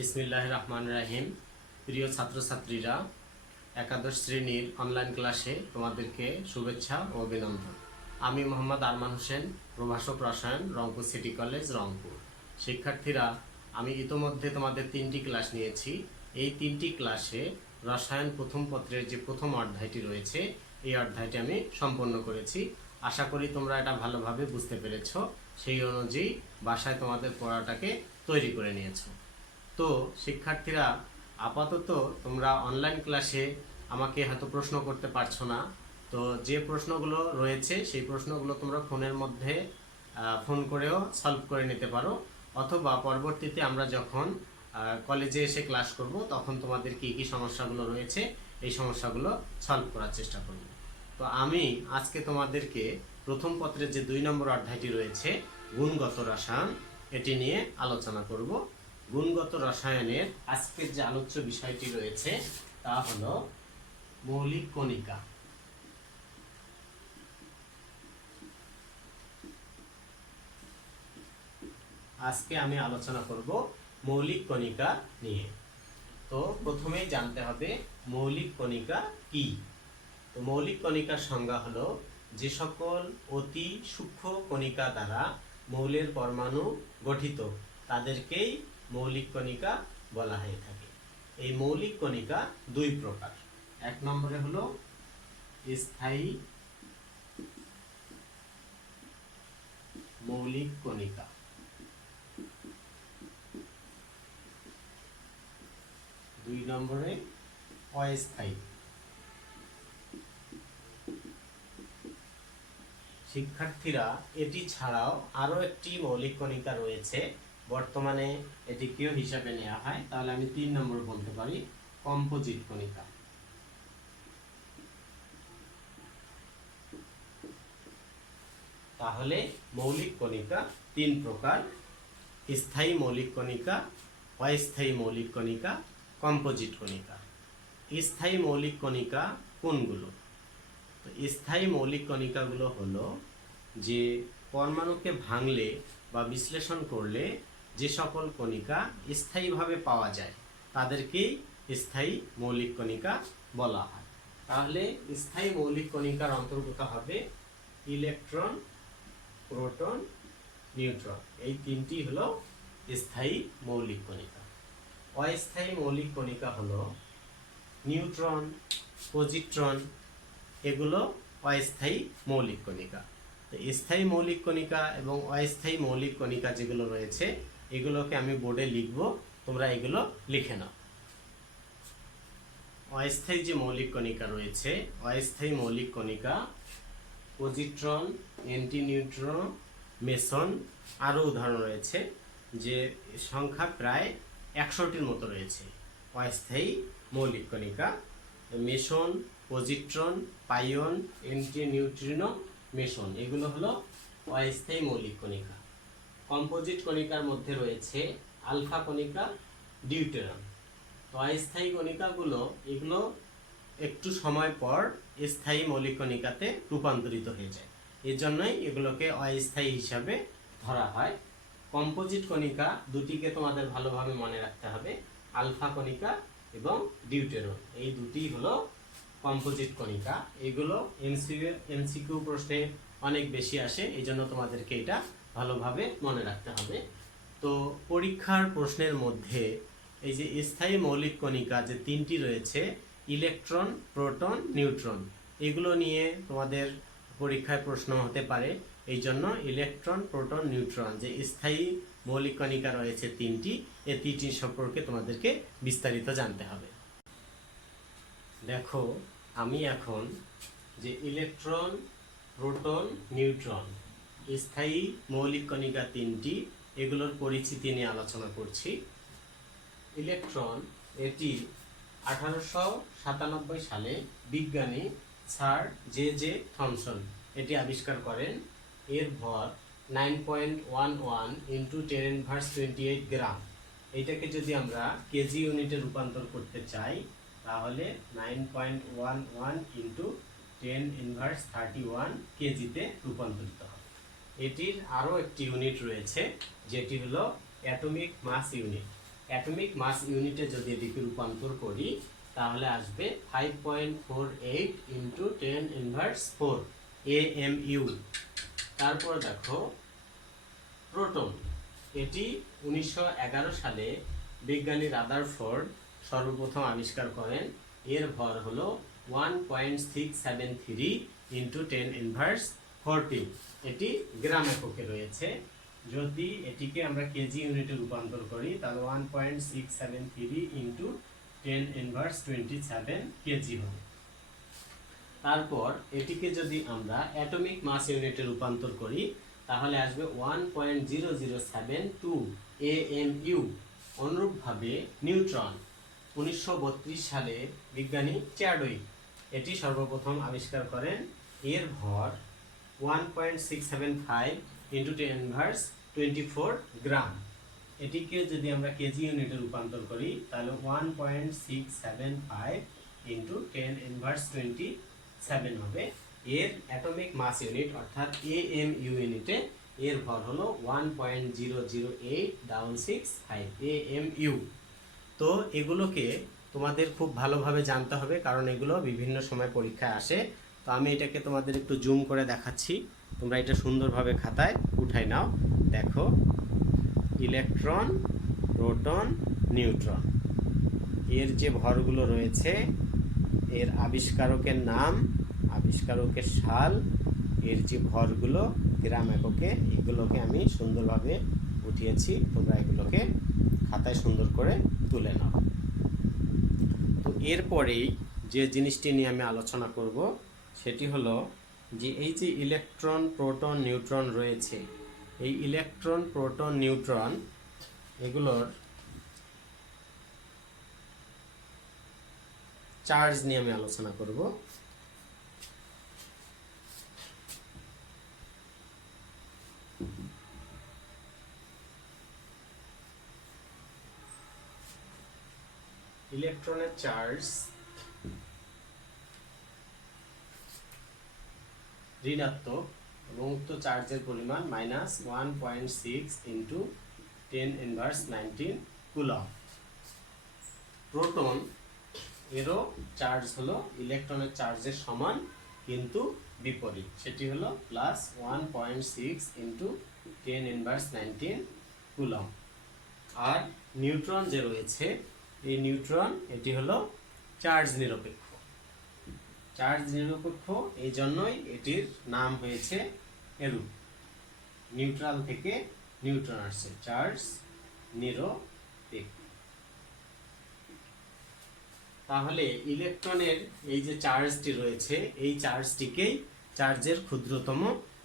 বিসমিল্লাহির রহমানির রহিম। প্রিয় ছাত্রছাত্রীরা, একাদশ শ্রেণীর অনলাইন ক্লাসে তোমাদেরকে শুভেচ্ছা ও অভিনন্দন। আমি মোহাম্মদ আরমান হোসেন, প্রভাষক রসায়ন, রংপুর সিটি কলেজ, রংপুর। শিক্ষার্থীরা, আমি ইতোমধ্যে তোমাদের 3টি ক্লাস নিয়েছি। এই 3টি ক্লাসে রসায়ন প্রথম পত্রের যে প্রথম অধ্যায়টি রয়েছে, এই অধ্যায়টি আমি সম্পন্ন করেছি। আশা করি তোমরা এটা ভালোভাবে বুঝতে পেরেছ। সেই অনুযায়ী বাসায় তোমাদের পড়াটাকে তৈরি করে নিয়েছো। তো শিক্ষার্থীরা, আপাতত তোমরা অনলাইন ক্লাসে আমাকে হয়তো প্রশ্ন করতে পারছো না। তো যে প্রশ্নগুলো রয়েছে সেই প্রশ্নগুলো তোমরা ফোনের মধ্যে ফোন করেও সলভ করে নিতে পারো, অথবা পরবর্তীতে আমরা যখন কলেজে এসে ক্লাস করব তখন তোমাদের কি কি সমস্যাগুলো রয়েছে এই সমস্যাগুলো সলভ করার চেষ্টা করব। তো আমি আজকে তোমাদেরকে প্রথম পত্রের যে 2 নম্বর অধ্যায়টি রয়েছে গুণগত রসায়ন, এটি নিয়ে আলোচনা করব। গুণগত রসায়নের আজকের যে আলোচ্য বিষয়টি রয়েছে তা হলো মৌলিক কণিকা। আজকে আমি আলোচনা করব মৌলিক কণিকা নিয়ে। তো প্রথমেই জানতে হবে মৌলিক কণিকা কি। তো মৌলিক কণিকার সংজ্ঞা হলো যে সকল অতি সূক্ষ্ম কণিকা দ্বারা মৌলের পরমাণু গঠিত তাদেরকেই মৌলিক কণিকা বলা হয়ে থাকে। এই মৌলিক কণিকা 2 প্রকার। 1 নম্বরে হলো স্থায়ী মৌলিক কণিকা, 2 নম্বরে অস্থায়ী। শিক্ষার্থীরা, এটি ছাড়াও আরো একটি মৌলিক কণিকা রয়েছে, বর্তমানে এটিকেও হিসাবে নেওয়া হয়। তাহলে আমি 3 নম্বর বলতে পারি কম্পোজিট কণিকা। তাহলে মৌলিক কণিকা 3 প্রকার: স্থায়ী মৌলিক কণিকা, অস্থায়ী মৌলিক কণিকা, কম্পোজিট কণিকা। স্থায়ী মৌলিক কণিকা কোনগুলো? তো স্থায়ী মৌলিক কণিকাগুলো হলো যে পরমাণুকে ভাঙলে বা বিশ্লেষণ করলে যে সকল কণিকা স্থায়ীভাবে পাওয়া যায় তাদেরকেই স্থায়ী মৌলিক কণিকা বলা হয়। তাহলে স্থায়ী মৌলিক কণিকার অন্তর্গত হবে ইলেকট্রন, প্রোটন, নিউট্রন। এই 3টি হলো স্থায়ী মৌলিক কণিকা। অস্থায়ী মৌলিক কণিকা হলো নিউট্রন, পজিট্রন, এগুলো অস্থায়ী মৌলিক কণিকা। তো স্থায়ী মৌলিক কণিকা এবং অস্থায়ী মৌলিক কণিকা যেগুলো রয়েছে এগুলোকে আমি বোর্ডে লিখব, তোমরা এগুলো লিখে নাও। অস্থায়ী যে মৌলিক কণিকা রয়েছে, অস্থায়ী মৌলিক কণিকা পজিট্রন, অ্যান্টিনিউট্রন, মেসন, আরও উদাহরণ রয়েছে, যে সংখ্যা প্রায় 100টির মতো রয়েছে অস্থায়ী মৌলিক কণিকা। মেসন, পজিট্রন, পাইয়ন, অ্যান্টিনিউট্রিনো, মেসন, এগুলো হলো অস্থায়ী মৌলিক কণিকা। কম্পোজিট কণিকার মধ্যে রয়েছে আলফা কণিকা, ডিউটেরন। তো অস্থায়ী কণিকাগুলো এগুলো একটু সময় পর স্থায়ী মৌলিক কণিকাতে রূপান্তরিত হয়ে যায়, এর জন্যই এগুলোকে অস্থায়ী হিসাবে ধরা হয়। কম্পোজিট কণিকা দুটিকে তোমাদের ভালোভাবে মনে রাখতে হবে, আলফা কণিকা এবং ডিউটেরন, এই দুটি হলো কম্পোজিট কণিকা। এগুলো এমসিকিউ প্রশ্নে অনেক বেশি আসে, এই জন্য তোমাদেরকে এটা ভালোভাবে মনে রাখতে হবে। তো পরীক্ষার প্রশ্নের মধ্যে এই যে স্থায়ী মৌলিক কণিকা যে 3টি রয়েছে, ইলেকট্রন, প্রোটন, নিউট্রন, এগুলো নিয়ে তোমাদের পরীক্ষায় প্রশ্ন হতে পারে। এই জন্য ইলেকট্রন, প্রোটন, নিউট্রন যে স্থায়ী মৌলিক কণিকা রয়েছে 3টি, এই 3টি সম্পর্কে তোমাদেরকে বিস্তারিত জানতে হবে। দেখো, আমি এখন যে ইলেকট্রন, প্রোটন, নিউট্রন স্থায়ী মৌলিক কণিকা 3টি, এগুলোর পরিচিতি নিয়ে আলোচনা করছি। ইলেকট্রন, এটি 1897 সালে বিজ্ঞানী স্যার জে থমসন এটি আবিষ্কার করেন। এর ভর 9.11 × 10⁻28 গ্রাম। এইটাকে যদি আমরা কেজি ইউনিটে রূপান্তর করতে চাই তাহলে 9.11 × 10⁻31 কেজিতে রূপান্তরিত হবে। এটির আরও একটি ইউনিট রয়েছে যেটি হলো atomic mass unit. Atomic mass ইউনিটে যদি এটিকে রূপান্তর করি তাহলে আসবে 5.48 ইন্টু 10⁻⁴ AMU। তারপর দেখো প্রোটন, এটি 1911 সালে বিজ্ঞানী রাদারফোর্ড সর্বপ্রথম আবিষ্কার করেন। এর ভর হলো 1.673 ইন্টু 10⁻14। এটি গ্রাম এককে রয়েছে। যদি এটিকে আমরা কেজি ইউনিটে রূপান্তর করি তাহলে 1.673 ইন্টু 10⁻27 কেজি হবে। তারপর এটিকে যদি আমরা অ্যাটমিক মাস ইউনিটে রূপান্তর করি তাহলে আসবে 1.0072 AMU। অনুরূপভাবে নিউট্রন 1932 সালে বিজ্ঞানী চ্যাডউইক এটি সর্বপ্রথম আবিষ্কার করেন। এর ভর 1.675 ইন্টু 10⁻24 গ্রাম। এটিকে যদি আমরা কেজি ইউনিটে রূপান্তর করি তাহলে 1.675 ইন্টু 10⁻27 হবে। এর অ্যাটমিক মাস ইউনিট অর্থাৎ AMU ইউনিটে এর ভর হলো 1.008665 AMU। তো এগুলোকে তোমাদের খুব ভালোভাবে জানতে হবে, কারণ এগুলো বিভিন্ন সময় পরীক্ষায় আসে। তো আমি এটাকে তোমাদের একটু জুম করে দেখাচ্ছি, তোমরা এটা সুন্দরভাবে খাতায় উঠাই নাও। দেখো, ইলেকট্রন, প্রোটন, নিউট্রন, এর যে ভরগুলো রয়েছে, এর আবিষ্কারকের নাম, আবিষ্কারকের সাল, এর যে ভরগুলো গ্রাম এককে, এগুলোকে আমি সুন্দরভাবে উঠিয়েছি। তোমরা এগুলোকে খাতায় সুন্দর করে তুলে নাও। তো এরপরেই যে জিনিসটি নিয়ে আমি আলোচনা করব সেটি হলো যে এই যে ইলেকট্রন, প্রোটন, নিউট্রন রয়েছে, এই ইলেকট্রন, প্রোটন, নিউট্রন এগুলোর চার্জ নিয়ে আমি আলোচনা করব। ইলেকট্রনের চার্জ ঋণাত্মক এবং উক্ত চার্জের পরিমাণ -1.6 ইন্টু 10⁻19 কুলম। প্রোটন এরও চার্জ হলো ইলেকট্রনের চার্জের সমান কিন্তু বিপরীত, সেটি হলো +1.6 ইন্টু 10⁻19 কুলম। আর নিউট্রন যে রয়েছে, এই নিউট্রন এটি হলো চার্জ নিরপেক্ষ। চার্জ নিরপেক্ষ এই জন্যই এটির নাম হয়েছে এরূপ, নিউট্রাল থেকে নিউট্রন আসছে, চার্জ নিরপেক্ষ। তাহলে ইলেকট্রনের এই যে চার্জটি রয়েছে, এই চার্জটিকেই চার্জের ক্ষুদ্রতম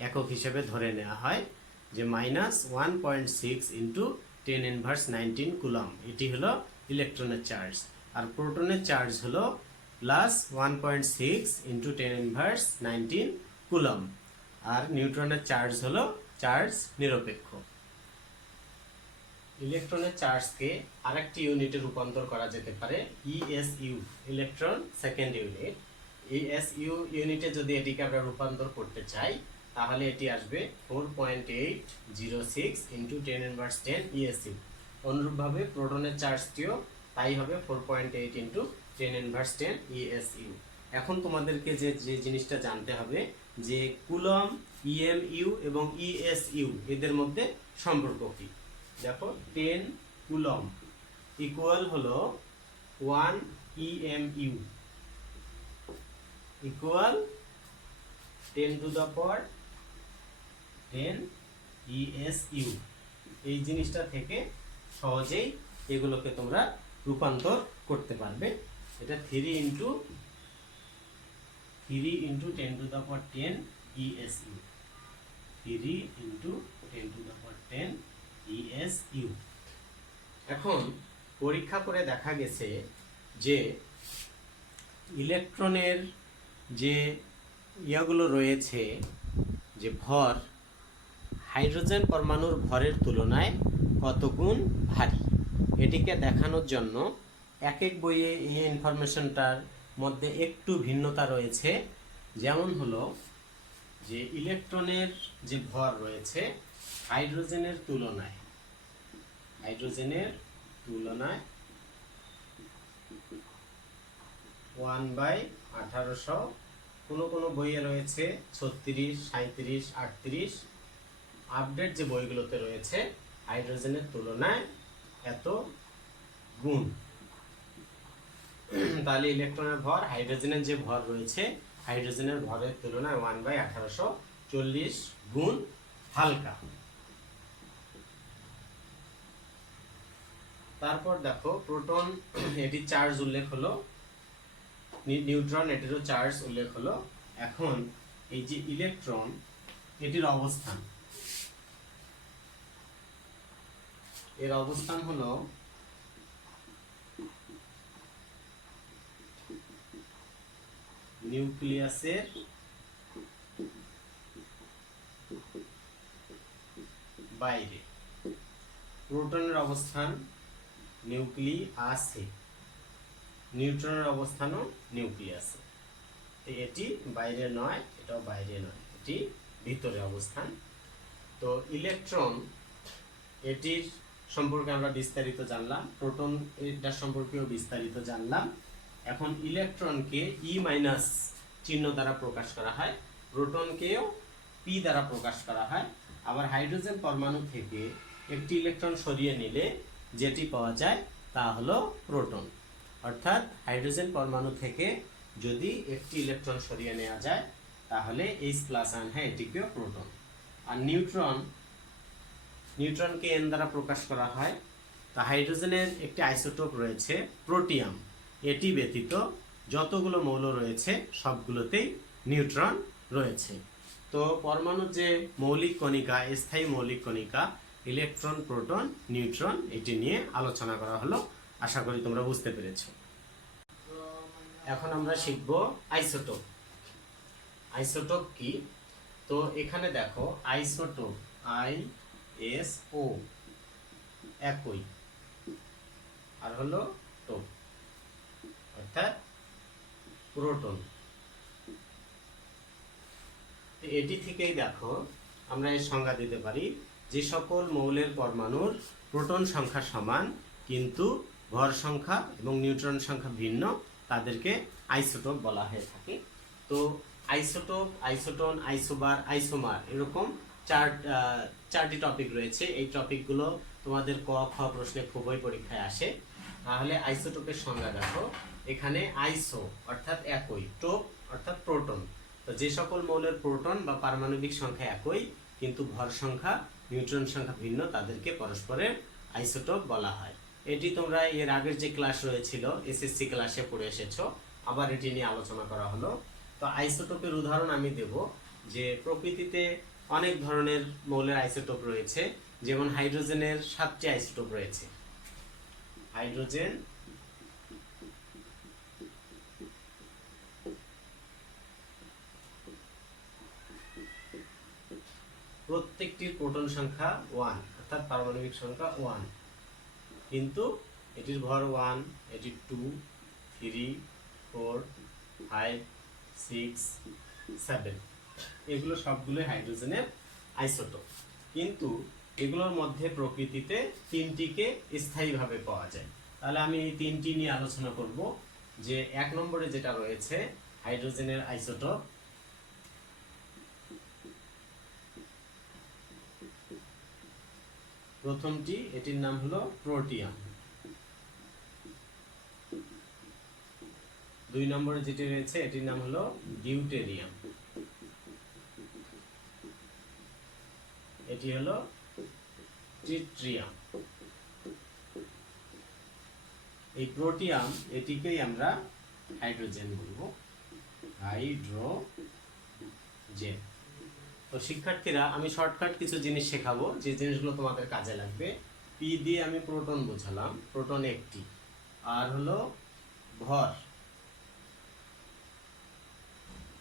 একক হিসেবে ধরে নেওয়া হয়, যে -1.6 ইন্টু 10⁻19 কুলম, এটি হলো ইলেকট্রনের চার্জ। আর প্রোটনের চার্জ হলো +1.6 ইন্টু 10⁻19 কুলম। আর নিউট্রনের চার্জ হলো চার্জ নিরপেক্ষ। ইলেকট্রনের চার্জকে আরেকটি ইউনিটে রূপান্তর করা যেতে পারে, ESU, electron second unit. ESU ইউনিটে যদি এটিকে আমরা রূপান্তর করতে চাই তাহলে এটি আসবে 4.806 ইন্টু 10⁻10 ESU। অনুরূপভাবে প্রোটনের চার্জটিও তাই হবে 4.8 ইন্টু 10⁻10 ESU। এখন তোমাদেরকে যে জিনিসটা জানতে হবে যে কুলম, EMU এবং ESU এদের মধ্যে সম্পর্ক কি। দেখো, 10 কুলম ইকুয়াল হলো 1 EMU ইকুয়াল 10⁻10 ESU। এই জিনিসটা থেকে সহজেই এগুলোকে তোমরা রূপান্তর করতে পারবে। এটা 3 ইন্টু 10⁻10 ESU, 3 ইন্টু 10⁻10 ESU। এখন পরীক্ষা করে দেখা গেছে যে ইলেকট্রনের যে ইয়াগুলো রয়েছে, যে ভর, হাইড্রোজেন পরমাণুর ভরের তুলনায় কত গুণ ভারী, এটিকে দেখানোর জন্য এক এক বইয়ে এই ইনফরমেশনটার মধ্যে একটু ভিন্নতা রয়েছে। যেমন হলো যে ইলেকট্রনের যে ভর রয়েছে হাইড্রোজেনের তুলনায় 1/1800, কোনো বইয়ে রয়েছে 36, 37, 38। আপডেট যে বইগুলোতে রয়েছে হাইড্রোজেনের তুলনায় এত গুণ। তাহলে ইলেকট্রনের ভর, হাইড্রোজেনের যে ভর রয়েছে হাইড্রোজেনের ভরের তুলনায় 1/1840 গুণ হালকা। তারপর দেখো প্রোটন, এটি চার্জ উল্লেখ হলো, নিউট্রন এটিরও চার্জ উল্লেখ হলো। এখন এই যে ইলেকট্রন এটির অবস্থান, এর অবস্থান হলো নিউক্লিয়াসের বাইরে, প্রোটনের অবস্থান নিউক্লিয়াসে, নিউট্রনের অবস্থানও নিউক্লিয়াসে। এটি বাইরে নয়, এটাও বাইরে নয়, এটি ভিতরে অবস্থান। তো ইলেকট্রন এটির সম্পর্কে আমরা বিস্তারিত জানলাম, প্রোটন এটার সম্পর্কেও বিস্তারিত জানলাম। এখন ইলেকট্রনকে E- চিহ্ন দ্বারা প্রকাশ করা হয়, প্রোটনকেও P দ্বারা প্রকাশ করা হয়। আবার হাইড্রোজেন পরমাণু থেকে একটি ইলেকট্রন সরিয়ে নিলে যেটি পাওয়া যায় তা হলো প্রোটন। অর্থাৎ হাইড্রোজেন পরমাণু থেকে যদি একটি ইলেকট্রন সরিয়ে নেওয়া যায় তাহলে H+ আয়ন হয়, এটিকেও প্রোটন। আর নিউট্রনকে N দ্বারা প্রকাশ করা হয়। তা হাইড্রোজেনের একটি আইসোটোপ রয়েছে প্রোটিয়াম, এটি ব্যতীত যতগুলো মৌল রয়েছে সবগুলোতেই নিউট্রন রয়েছে। তো পরমাণুর যে মৌলিক কণিকা, স্থায়ী মৌলিক কণিকা ইলেকট্রন, প্রোটন, নিউট্রন, এটি নিয়ে আলোচনা করা হলো। আশা করি তোমরা বুঝতে পেরেছো। এখন আমরা শিখব আইসোটোপ। আইসোটোপ কি? তো এখানে দেখো আইসোটোপ, ISO একই, আর হলো টোপ অর্থাৎ প্রোটন। এটি থেকেই দেখো আমরা এর সংজ্ঞা দিতে পারি, যে সকল মৌলের পরমাণুর প্রোটন সংখ্যা সমান কিন্তু ভর সংখ্যা এবং নিউট্রন সংখ্যা ভিন্ন, তাদেরকে আইসোটোপ বলা হয়ে থাকে। তো আইসোটোপ, আইসোটোন, আইসোবার, আইসোমার, এরকম চারটি টপিক রয়েছে। এই টপিকগুলো তোমাদের ক খ প্রশ্নে খুবই পরীক্ষায় আসে। তাহলে আইসোটোপের সংজ্ঞা দেখো, এখানে আইসো অর্থাৎ একই, টোপ অর্থাৎ প্রোটন। তো যে সকল মৌলের প্রোটন বা পারমাণবিক সংখ্যা একই কিন্তু ভর সংখ্যা, নিউট্রন সংখ্যা ভিন্ন, তাদেরকে পরস্পরের আইসোটোপ বলা হয়। এটি তোমরা এর আগের যে ক্লাস রয়েছিল SSC ক্লাসে পড়ে এসেছো, আবার এটি নিয়ে আলোচনা করা হলো। তো আইসোটোপের উদাহরণ আমি দেব, যে প্রকৃতিতে অনেক ধরনের মৌলের আইসোটোপ রয়েছে। যেমন হাইড্রোজেনের 7টি আইসোটোপ রয়েছে। হাইড্রোজেন প্রত্যেকটির প্রোটন সংখ্যা 1, অর্থাৎ পারমাণবিক সংখ্যা 1, কিন্তু এটির ভর 1, এটি 2, 3, 4, 5, 6, 7, এগুলো সবগুলো হাইড্রোজেনের আইসোটোপ। কিন্তু এগুলোর মধ্যে প্রকৃতিতে 3টিকে স্থায়ীভাবে পাওয়া যায়। তাহলে আমি এই 3টি নিয়ে আলোচনা করব। যে 1 নম্বরে যেটা রয়েছে হাইড্রোজেনের আইসোটোপ, প্রথমটি, এটির নাম হলো প্রোটিয়াম। 2 নম্বরে যেটি রয়েছে এটির নাম হলো ডিউটেরিয়াম, এটি হলো ট্রিটিয়াম। এই প্রোটিয়াম এটিকেই আমরা হাইড্রোজেন বলবো, হাইড্রোজেন। তো শিক্ষার্থীরা, আমি শর্টকাট কিছু জিনিস শেখাবো যে জিনিসগুলো তোমাদের কাজে লাগবে। পি দিয়ে আমি প্রোটন বোঝালাম, প্রোটন একটি, আর হলো ভর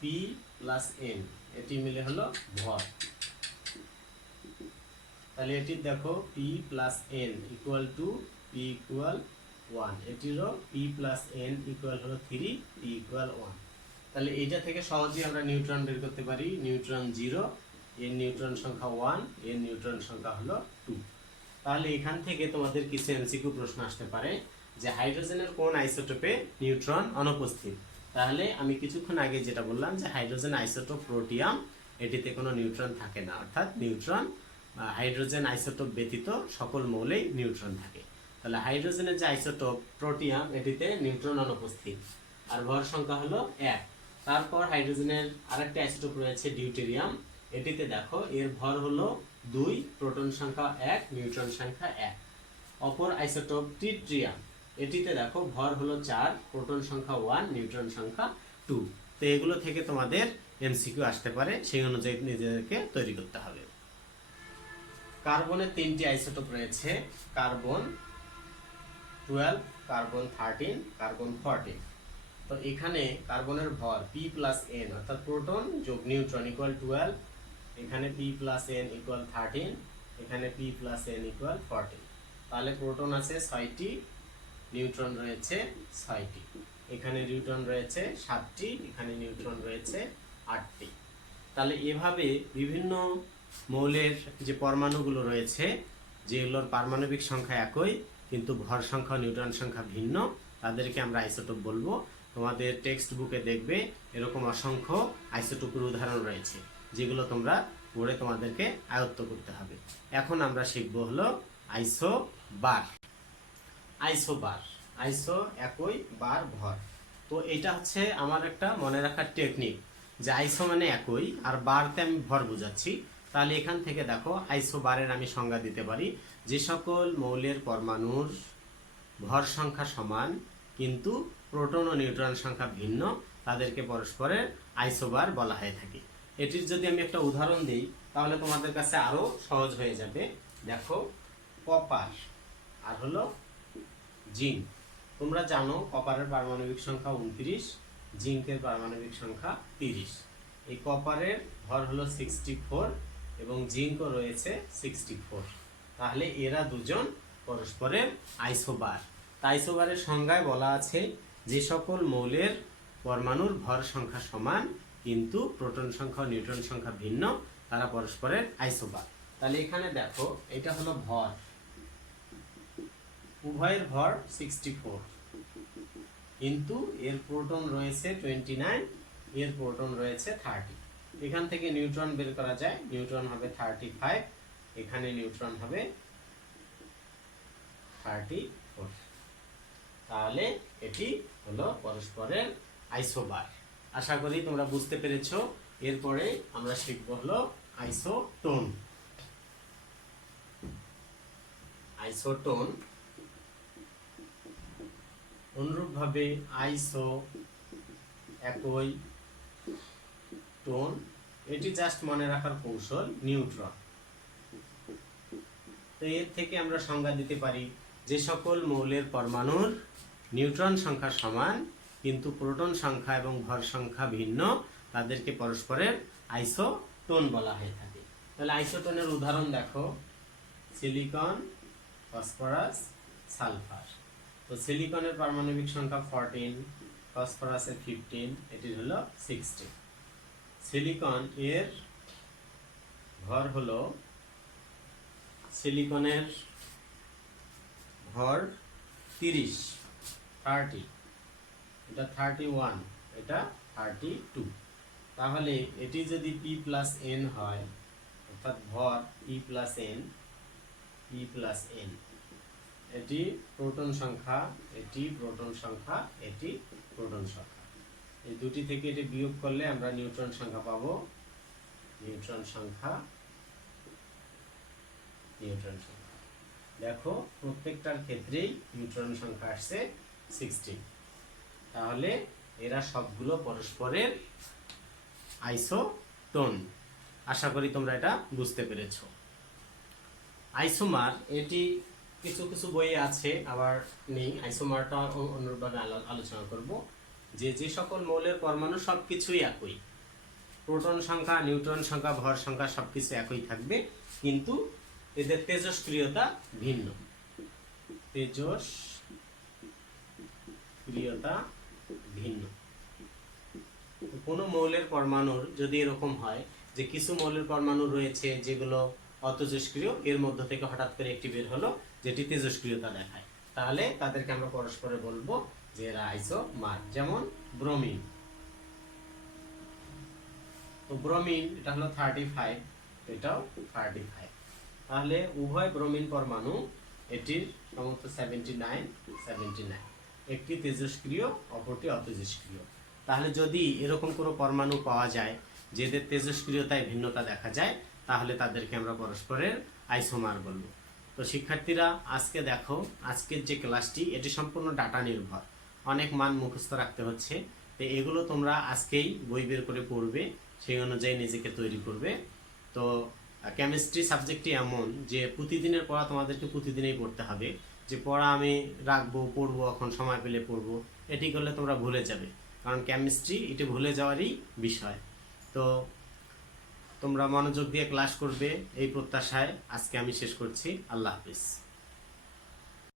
P+N, এটি মিলে হলো ভর। তাহলে এটি দেখো P+N equal to P equal 1, এটিরও P+N equal হলো 3, P ইকুয়াল 1। তাহলে এইটা থেকে সহজেই আমরা নিউট্রন বের করতে পারি। নিউট্রন 0, এর নিউট্রন সংখ্যা 1, এর নিউট্রন সংখ্যা হলো 2। তাহলে এখান থেকে তোমাদের কিছু এমসিকিউ প্রশ্ন আসতে পারে যে হাইড্রোজেনের কোন আইসোটোপে নিউট্রন অনুপস্থিত। তাহলে আমি কিছুক্ষণ আগে যেটা বললাম যে হাইড্রোজেন আইসোটোপ প্রোটিয়াম, এটিতে কোনো নিউট্রন থাকে না, অর্থাৎ নিউট্রন হাইড্রোজেন আইসোটোপ ব্যতীত সকল মৌলেই নিউট্রন থাকে। তাহলে হাইড্রোজেনের যে আইসোটোপ প্রোটিয়াম, এটিতে নিউট্রন অনুপস্থিত আর ভর সংখ্যা হলো 1। তারপর হাইড্রোজেনের আরেকটি আইসোটোপ রয়েছে ডিউটেরিয়াম, এটিতে দেখো এর ভর হলো 2, প্রোটন সংখ্যা 1, নিউট্রন সংখ্যা 1। অপর আইসোটোপ ট্রিটিয়াম, এটিতে দেখো ভর হলো 4, প্রোটন সংখ্যা 1, নিউট্রন সংখ্যা 2। তো এগুলো থেকে তোমাদের এমসিকিউ আসতে পারে, সেই অনুযায়ী নিজেদেরকে তৈরি করতে হবে। কার্বনের 3টি আইসোটোপ রয়েছে, কার্বন 12, কার্বন 13, কার্বন 14। তো এখানে কার্বনের ভর P+N অর্থাৎ প্রোটন যোগ নিউট্রন ইকুয়াল 12, এখানে P+N ইকুয়াল 13, এখানে P+N ইকুয়াল 14। তাহলে প্রোটন আছে 6টি, নিউট্রন রয়েছে 6টি, এখানে নিউট্রন রয়েছে 7টি, এখানে নিউট্রন রয়েছে 8টি। তাহলে এভাবে বিভিন্ন মৌলের যে পরমাণুগুলো রয়েছে, যেগুলোর পারমাণবিক সংখ্যা একই কিন্তু ভর সংখ্যা নিউট্রন সংখ্যা ভিন্ন, তাদেরকে আমরা আইসোটোপ বলবো। তোমাদের টেক্সট বুকে দেখবে এরকম অসংখ্য আইসোটোপের উদাহরণ রয়েছে, যেগুলো তোমরা পড়ে তোমাদেরকে আয়ত্ত করতে হবে। এখন আমরা শিখবো হলো আইসোবার। আইসোবার, আইসো একই, বার ভর। তো এটা হচ্ছে আমার একটা মনে রাখার টেকনিক যে আইসো মানে একই আর বারতে আমি ভর বোঝাচ্ছি। তাহলে এখান থেকে দেখো আইসোবারের আমি সংজ্ঞা দিতে পারি, যে সকল মৌলের পরমাণুর ভর সংখ্যা সমান কিন্তু প্রোটন ও নিউট্রন সংখ্যা ভিন্ন, তাদেরকে পরস্পরের আইসোবার বলা হয়ে থাকে। এটির যদি আমি একটা উদাহরণ দিই তাহলে তোমাদের কাছে আরো সহজ হয়ে যাবে। দেখো কপার আর হলো জিঙ্ক। তোমরা জানো কপারের পারমাণবিক সংখ্যা 29, জিঙ্কের পারমাণবিক সংখ্যা 30। এই কপারের ভর হলো 64 এবং জিঙ্কও রয়েছে 64। তাহলে এরা দুজন পরস্পরের আইসোবার। আইসোবারের সংজ্ঞায় বলা আছে যে সকল মৌলের পরমাণুর ভর সংখ্যা সমান কিন্তু প্রোটন সংখ্যা ও নিউট্রন সংখ্যা ভিন্ন, তারা পরস্পরের আইসোবার। তাহলে এখানে দেখো এটা হলো ভর, উভয়ের ভর 64 কিন্তু এর প্রোটন রয়েছে 29, এর প্রোটন রয়েছে 30। এখান থেকে নিউট্রন বের করা যায়, নিউট্রন হবে 35, এখানে নিউট্রন হবে 34। তাহলে এটি হলো পরস্পরের আইসোবার। আশা করি তোমরা বুঝতে পেরেছো। এরপরে আমরা শিখব হলো আইসোটোন। আইসোটোন অনুরূপভাবে আইসো একই, টোন এটি জাস্ট মনে রাখার কৌশল নিউট্রন। তো এর থেকে আমরা সংজ্ঞা দিতে পারি যে সকল মৌলের পরমাণুর নিউট্রন সংখ্যা সমান কিন্তু প্রোটন সংখ্যা এবং ভর সংখ্যা ভিন্ন, তাদেরকে পরস্পরের আইসোটোন বলা হয়ে থাকে। তাহলে আইসোটোনের উদাহরণ দেখো, সিলিকন, ফসফরাস, সালফার। তো সিলিকনের পারমাণবিক সংখ্যা 14, ফসফরাসের 15, এটি হলো 16। সিলিকন এর ভর হলো, সিলিকনের ভর 30, এটা 31, এটা 32। তাহলে এটি যদি P+N হয় অর্থাৎ ভর P+N, এটি প্রোটন সংখ্যা, এটি প্রোটন সংখ্যা, এটি প্রোটন সংখ্যা। এই দুটি থেকে এটি বিয়োগ করলে আমরা নিউট্রন সংখ্যা পাবো, নিউট্রন সংখ্যা। দেখো প্রত্যেকটার ক্ষেত্রেই নিউট্রন সংখ্যা আসছে 16। তাহলে এরা সবগুলো পরস্পরের আইসোটোন। আশা করি তোমরা এটা বুঝতে পেরেছো। আইসোমার এটি কিছু কিছু বইয়ে আছে, আবার নেই। আইসোমারটা অনুরূপভাবে আলোচনা করব যে যে সকল মৌলের পরমাণু সবকিছুই একই, প্রোটন সংখ্যা, নিউট্রন সংখ্যা, ভর সংখ্যা সবকিছু একই থাকবে কিন্তু এদের তেজস্ক্রিয়তা ভিন্ন। তেজস্ক্রিয়তা ভিন্ন। কোনো মৌলের পরমাণুর যদি এরকম হয় যে কিছু মৌলের পরমাণু রয়েছে যেগুলো অতেজস্ক্রিয়, এর মধ্য থেকে হঠাৎ করে একটি বের হলো যেটি তেজস্ক্রিয়তা দেখায়, তাহলে তাদেরকে আমরা পরস্পরে বলবো যে এরা আইসোমার। যেমন ব্রোমিন, তো ব্রোমিন এটা হলো 35, এটাও 35, তাহলে উভয় ব্রোমিন পরমাণু, এটির সমস্ত 79, একটি তেজস্ক্রিয় অপরটি অতেজস্ক্রিয়। তাহলে যদি এরকম কোনো পরমাণু পাওয়া যায় যেদের তেজস্ক্রিয়তায় ভিন্নতা দেখা যায়, তাহলে তাদেরকে আমরা পরস্পরের আইসোমার বলবো। তো শিক্ষার্থীরা আজকে দেখো, আজকের যে ক্লাসটি এটি সম্পূর্ণ ডাটা নির্ভর, অনেক মান মুখস্থ রাখতে হচ্ছে। তো এগুলো তোমরা আজকেই বই বের করে পড়বে, সেই অনুযায়ী নিজেকে তৈরি করবে। তো কেমিস্ট্রি সাবজেক্টটি এমন যে প্রতিদিনের পড়া তোমাদেরকে প্রতিদিনই পড়তে হবে। যে পড়া আমি রাখবো, পড়বো, এখন সময় পেলে পড়বো, এটি করলে তোমরা ভুলে যাবে, কারণ কেমিস্ট্রি এটি ভুলে যাওয়ারই বিষয়। তো তোমরা মনোযোগ দিয়ে ক্লাস করবে এই প্রত্যাশায় আজকে আমি শেষ করছি। আল্লাহ হাফিজ।